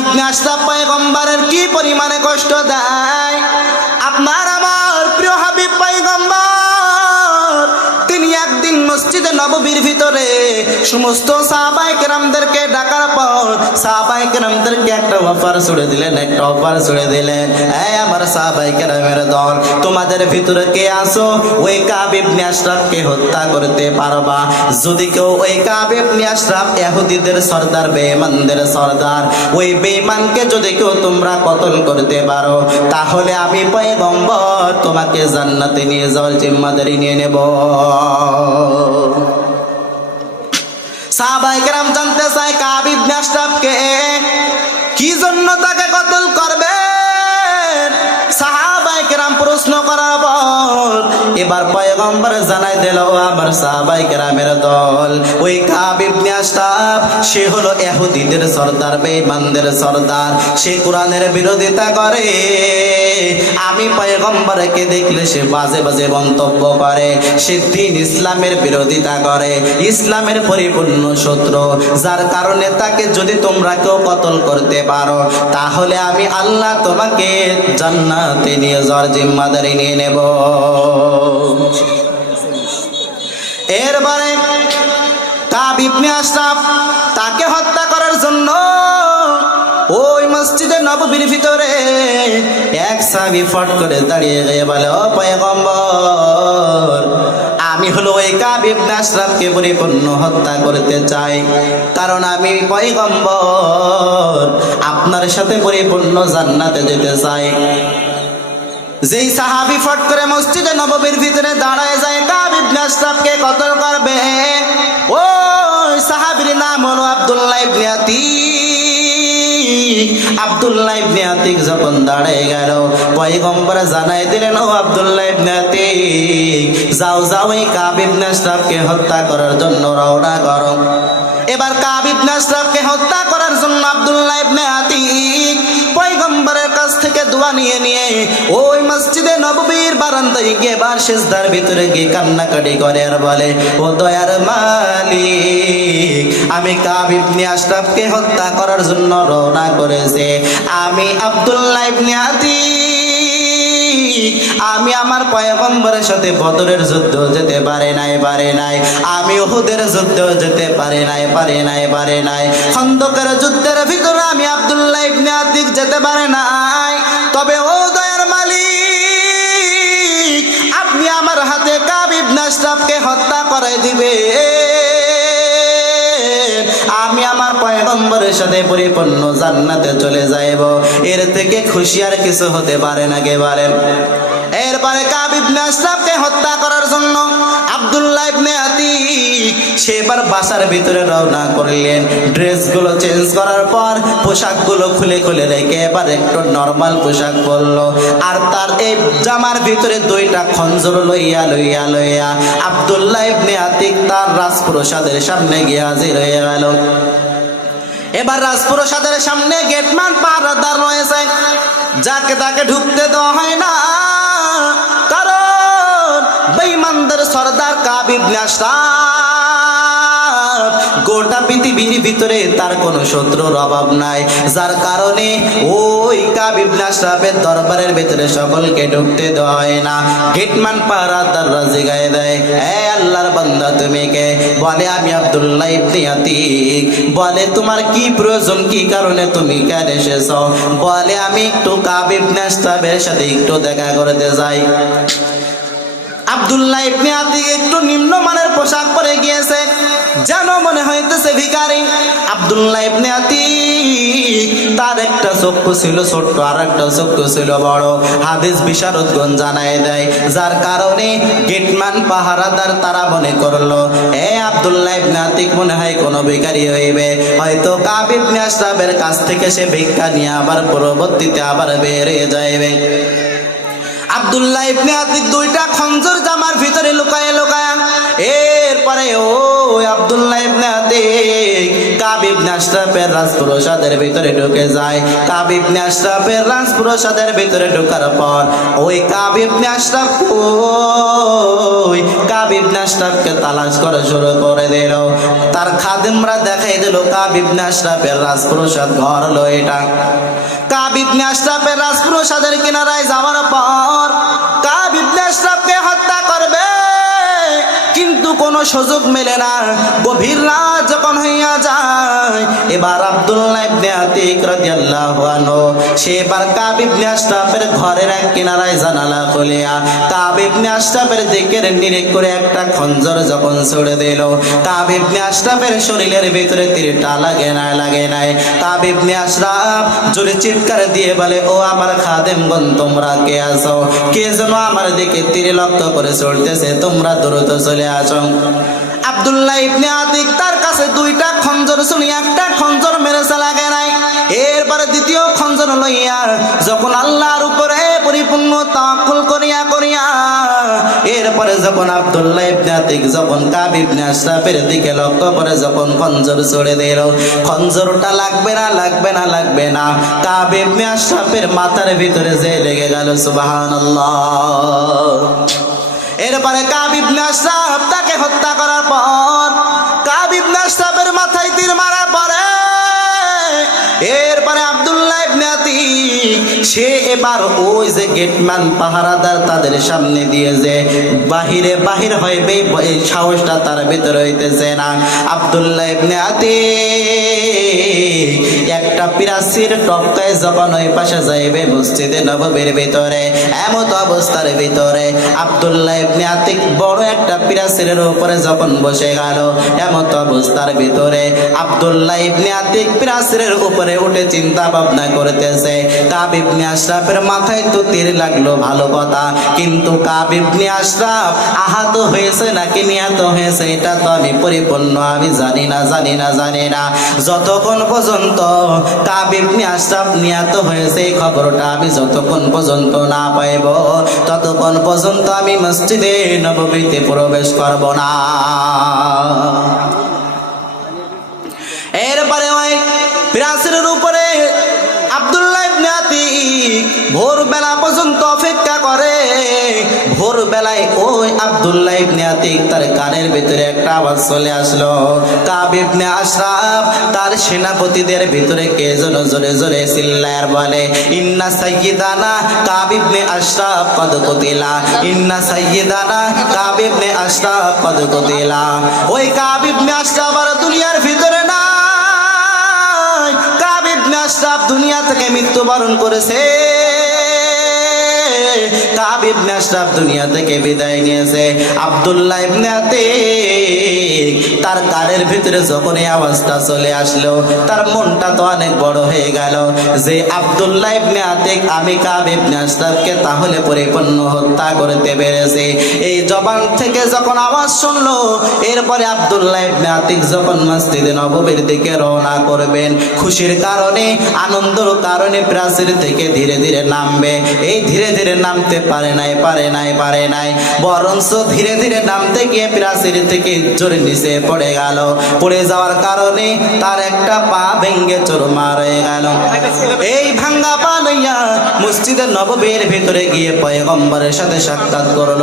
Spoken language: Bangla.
ইবনে আশরাফ পয়গম্বরের কি পরিমাণে কষ্ট দেয়? নববীর ভিতরে সমস্ত সাহাবাই কেরামদেরকে ডাকার পর সাহাবাই কেরামদেরকে একটা অফার ছুড়ে দিলেন, একটা অফার ছুড়ে দিলেন। এই আমার সাহাবাই কেরামের দল, তোমাদের ভিতরে কে আসো ওই কাবিব নিয়াশরাফকে হত্যা করতে পারবা। যদি কেউ ওই কাবিব নিয়াশরাফ এহুদিদের সর্দার, বেঈমানদের সর্দার, ওই বেঈমানকে যদি কেউ তোমরা কতল করতে পারো, তাহলে আমি পয়গম্বর তোমাকে জান্নাতে নিয়ে যাওয়ার জিম্মাদারি নিয়ে নেব। সাহাবাইকেরাম জানতে চায় কাবিব নাস্তাবকে কি? জন্য তাকে কতল করবে? সাহাবাইকেরাম প্রশ্ন করার পর এবার পয়গম্বর জানাই দিল আমার সাহাবাইকেরামের দল, ওই কাবিব নাস্তাব সে হলো এহুদিদের সর্দার, বেঈমানদের সর্দার, সে কোরআনের বিরোধিতা করে। আমি পয়গম্বরকে দেখলে সে বাজে বাজে মন্তব্য করে। সে দিন ইসলামের বিরোধিতা করে। ইসলামের পরিপূর্ণ শত্রু, যার কারণে তাকে যদি তোমরা কেউ কতল করতে পারো, তাহলে আমি আল্লাহ তোমাকে জান্নাতে নিয়ে যাওয়ার জিম্মাদারি নিয়ে নেব। এরবারে কাবিবনে আশরাফ তাকে হত্যা করার জন্য মসজিদে নববীর ভিতরে এক সাবি ফট করে দাঁড়িয়ে গিয়ে বলে, ও পয়গম্বর, আমি হলো ওই কাবিব নাসরাতকে পরিপূর্ণ হত্যা করতে চাই। কারণ আমি পয়গম্বর, আপনার সাথে পরিপূর্ণ জান্নাতে যেতে চাই। যেই সাহাবি ফট করে মসজিদে নববীর ভিতরে দাঁড়ায় যায় কাবিব নাসরাতকে কতল করবে? ও সাহাবীর নাম হলো আব্দুল্লাহ ইবনে আব্দুল্লাহ ইবনে আতিক যখন দাঁড়ায় গেল, পয়গম্বর জানাই দিলেন, ও আব্দুল্লাহ ইবনে আতিক, যাও যাও এই কাবিব নাসরাতকে হত্যা করার জন্য রওনা করো। এবার কাবিব নাসরাতকে হত্যা করার জন্য আব্দুল্লাহ ইবনে আতিক পয়গম্বরের কাছ থেকে দোয়া নিয়ে নিয়ে ওই মসজিদে নববীর বারান্দায় গিয়ে বার শেষদার ভিতরে গিয়ে কান্নাকাটি করে আর বলে, ও দয়ার মালিক আমি কাবিব ইবনে আশরাফকে হত্যা করার জন্য রওনা করেছে। আমি আব্দুল্লাহ ইবনে আতিক। আমি আমার পয়গম্বরের সাথে বদরের যুদ্ধ যেতে পারে নাই পারে নাই। আমি ওহুদের যুদ্ধ যেতে পারে নাই পারে নাই পারে নাই। খন্দকের যুদ্ধের ভিতরে আমি আব্দুল্লাহ ইবনে আতিক যেতে পারে নাই। তবে ও দয়ার মালিক, আপনি আমার হাতে কাবিব নাশরাফকে হত্যা করাই দিবে আমি আমার পয়গম্বরের সাথে পরিপূর্ণ জান্নাতে চলে যাইব। এর থেকে খুশি আর কিছু হতে পারে না কে পারেন এরপরে কাবিব নাসরাফকে হত্যা করার জন্য আব্দুল্লাহ ইবনে আতিক সে বাসার ভিতরে রওনা করলেন। ড্রেসগুলো চেঞ্জ করার পর পোশাকগুলো খুলে খুলে রেখে এবার একটু নর্মাল পোশাক আর তার এই জামার ভিতরে দুইটা খঞ্জর লইয়া লইয়া লইয়া আব্দুল্লাহ ইবনে আতিক তার রাজপ্রসাদের সামনে গিয়ে হাজির হয়ে গেল। এবার রাজপ্রসাদের সামনে গেটম্যান পাহারাদার রয়েছে। যাকে তাকে ঢুকতে দেওয়া হয় না। সর্দার গোটা পৃথিবীর ভিতরে তার কোনো শত্রুর অভাব নাই। যার কারণে ওই কাবিব নাশরাফের দরবারের ভিতরে সকলকে ঢুকতে দেওয়া হয় না। গেটম্যান পাহারাদার রাজি গায়ে দেয়। এ তুমি কে? বলে, আমি বলে, তোমার কি প্রয়োজন? কি কারণে তুমি কেন এসেছ? বলে, আমি একটু কাবিব নাশরাফের সাথে একটু দেখা করতে যাই। আব্দুল্লাহ ইবনে আতিক একটু নিম্নমানের পোশাক পরে গিয়েছে। যেন মনে হইতেছে ভিখারি। আব্দুল্লাহ ইবনে আতিক তার একটা চক্ষু ছিল ছোট্ট আর একটা চক্ষু ছিল বড়। হাদিস বিশারদগণ জানায় দেয়, যার কারণে গেটম্যান পাহারাদার তারা মনে করল, এ আব্দুল্লাহ ইবনে আতিক মনে হয় কোনো ভিখারি হইবে। হয়তো কাবিব আশরাফের কাছ থেকে সে ভিক্ষা নিয়ে আবার পরবর্তীতে আবার বেরিয়ে যাইবে। আব্দুল্লাহ ইবনে আতিক দুইটা খঞ্জর জামার ভিতরে লুকায় লুকায় এরপরে ও আবদুল্লাহ ইবনে আতিক কাবিব নাশরাফের রাজপ্রসাদের ভিতরে ঢুকে যায়। কাবিব নাশরাফের রাজপ্রসাদের ভিতরে পর ওই কাবিব নাশরাফ কাবিব নাশরাফকে তালাশ করা শুরু করে দিল। তার খাদিমরা দেখাই দিল, কাবিব নাশরাফের রাজপ্রসাদ ঘর হলো এটা কাবিব নাশরাফের রাজপ্রসাদের কিনারায় যাওয়ার পর কোনো সুযোগ মেলে না। গভীর রাত যখন হইয়া যায়, এবার আব্দুল্লাহ ইবনে আতিক রাদিয়াল্লাহু আনহু, সে এবার কাব ইবনে আশরাফের ঘরের এক কিনারায় জানালা খুলিয়া, কাব ইবনে আশরাফের দিকের নিরেক করে একটা খঞ্জর যখন ছুড়ে দিল। কাব ইবনে আশরাফের শরীরের ভিতরে তীরটা লাগে না, লাগে নাই। কাব ইবনে আশরাফ জোরে চিৎকার দিয়ে বলে, ও আমার খাদেমগণ, তোমরা কে আছো? কে যেন আমার দিকে তীরে লক্ষ্য করে চলতেছে তোমরা দ্রুত চলে আসো। আব্দুল্লাহ ইবনে আতিক তার কাছে দুইটা খঞ্জর শুনি, একটা খঞ্জর মেরেছে লাগে নাই। এরপরে দ্বিতীয় খঞ্জর লইয়া যখন আল্লাহর উপরে পরিপূর্ণ তাকুল করিয়া করিয়া, এরপরে যখন আব্দুল্লাহ ইবনে আতিক, যখন কাব ইবনে আশরাফের দিকে লক্ষ্য করে যখন খঞ্জর ছড়ে দিল, খঞ্জরটা লাগবে না লাগবে না লাগবে না। কাব ইবনে আশরাফের মাথার ভিতরে যে লেগে গেল, সুবহানাল্লাহ। এরপরে কাবিব নাশরাফ তাকে হত্যা করার পর কাবিব নাশরাফের মাথায় তীর মারা পরে এরপরে আবদুল্লাহ ইবনে আতিক, সে এবার ওই যে গেটম্যান পাহারাদার তাদের সামনে দিয়ে যে বাহিরে বাহির হইবে এই সাহসটা তার ভিতরে হইতেছে না। আবদুল্লাহ ইবনে আতিক একটা পিরাসির টপকায় যখন ওই পাশে যাইবে মসজিদে নববীর ভিতরে। এমত অবস্থার ভিতরে আব্দুল্লাহ ইবনে আতিক বড় একটা পিরাসিরের উপরে যখন বসে গেল। এমত অবস্থার ভিতরে আব্দুল্লাহ ইবনে আতিক পিরাসিরের উপরে উঠে চিন্তা ভাবনা করতেছে। কাব ইবনে আশরাফের মাথায় তো তীর লাগল ভালো কথা, কিন্তু কাব ইবনে আশরাফ আহত হয়েছে নাকি নিহত হয়েছে এটা তো আমি পরিপূর্ণ, আমি জানি না জানি না জানি না। যতক্ষণ পর্যন্ত কাব ইবনে আশরাফ নিহত হয়েছে খবরটা আমি যতক্ষণ পর্যন্ত না পাইব, ততক্ষণ পর্যন্ত আমি মসজিদে নবমীতে প্রবেশ করব না। এরপরে ওই প্রাচীরের উপরে আব্দুল্লাহ আতিক ভোরবেলা পর্যন্ত অপেক্ষা করে। ভোরবেলায় ওই আব্দুল্লাহ ইবনে আতিক তার কানের ভিতরে একটা আওয়াজ চলে আসলো। কাব ইবনে আশরাফ তার সেনাপতিদের ভিতরে কে যেন জোরে জোরে চিল্লায়ার বলে, ইন্না সাইয়্যিদানা কাব ইবনে আশরাফ কদ কুতিলা। ইন্না সাইয়্যিদানা কাব ইবনে আশরাফ কদ কুতিলা। ওই কাব ইবনে আশরাফ আর দুনিয়ার ভিতরে না কাব ইবনে আশরাফ দুনিয়া থেকে মৃত্যুবরণ করেছে। কাব ইবনে আশরাফ দুনিয়া থেকে বিদায় নিয়েছে। আব্দুল্লাহ ইবনে আতিক তার কানের ভিতরে যখন এই আওয়াজটা চলে আসলো, তার মনটা তো অনেক বড় হয়ে গেল। যে আব্দুল্লাহ ইবনে আতিক, আমি কাব ইবনে আশরাফকে তাহলে পরিপূর্ণ হত্যা করতে পেরেছি। এই জবান থেকে যখন আওয়াজ শুনলো, এরপরে আব্দুল্লাহ ইবনে আতিক যখন মসজিদে নববীর দিকে রওনা করবেন, খুশির কারণে, আনন্দর কারণে প্রাচীর থেকে ধীরে ধীরে নামবে। এই ধীরে ধীরে নামতে পারে নাই পারে নাই পারে নাই। বরঞ্চ ধীরে ধীরে নামতে গিয়ে প্রাচীর থেকে চোর নিচে পড়ে গেল। পড়ে যাওয়ার কারণে তার একটা পা ভেঙ্গে চোর মারে গেল। এই ভাঙ্গা পা লইয়া মসজিদের নববীর ভিতরে গিয়ে পয়গম্বরের সাথে সাক্ষাৎ করল।